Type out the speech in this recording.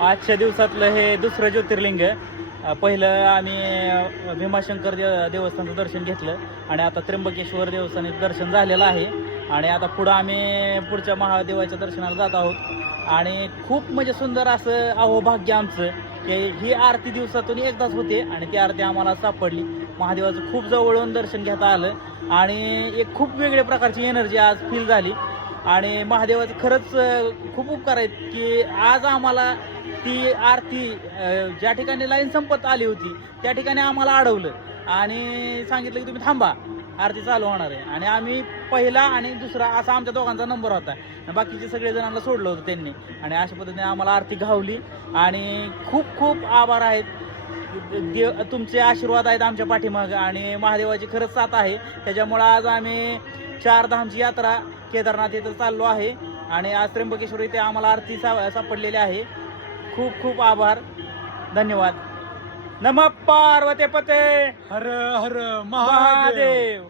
आजच्या दिवसातलं हे दुसरं ज्योतिर्लिंग. पहिलं आम्ही भीमाशंकर देवस्थानचं दर्शन घेतलं आणि आता त्र्यंबकेश्वर देवस्थानाचं दर्शन झालेलं आहे. आणि आता पुढं आम्ही पुढच्या महादेवाच्या दर्शनाला जात आहोत. आणि खूप म्हणजे सुंदर असं अहोभाग्य आमचं की ही आरती दिवसातून एकदाच होते आणि ती आरती आम्हाला सापडली. महादेवाचं खूप जवळून दर्शन घेता आलं आणि एक खूप वेगळ्या प्रकारची एनर्जी आज फील झाली. आणि महादेवाचं खरंच खूप उपकार आहेत की आज आम्हाला ती आरती ज्या ठिकाणी लाईन संपत आली होती त्या ठिकाणी आम्हाला अडवलं आणि सांगितलं की तुम्ही थांबा, आरती चालू होणार आहे. आणि आम्ही पहिला आणि दुसरा असा आमच्या दोघांचा नंबर होता. बाकीचे सगळे जणांना सोडलं होतं त्यांनी आणि अशा पद्धतीने आम्हाला आरती घावली. आणि खूप खूप आभार आहेत. तुमचे आशीर्वाद आहेत आमच्या पाठीमागं आणि महादेवाची खरंच साथ आहे. त्याच्यामुळं आज आम्ही 4 धामची यात्रा केदारनाथ इथं चाललो आहे आणि आज त्र्यंबकेश्वर इथे आम्हाला आरती सापडलेली आहे. खूप खूप आभार, धन्यवाद. नमः पार्वती पते हर हर महादेव. महादेव.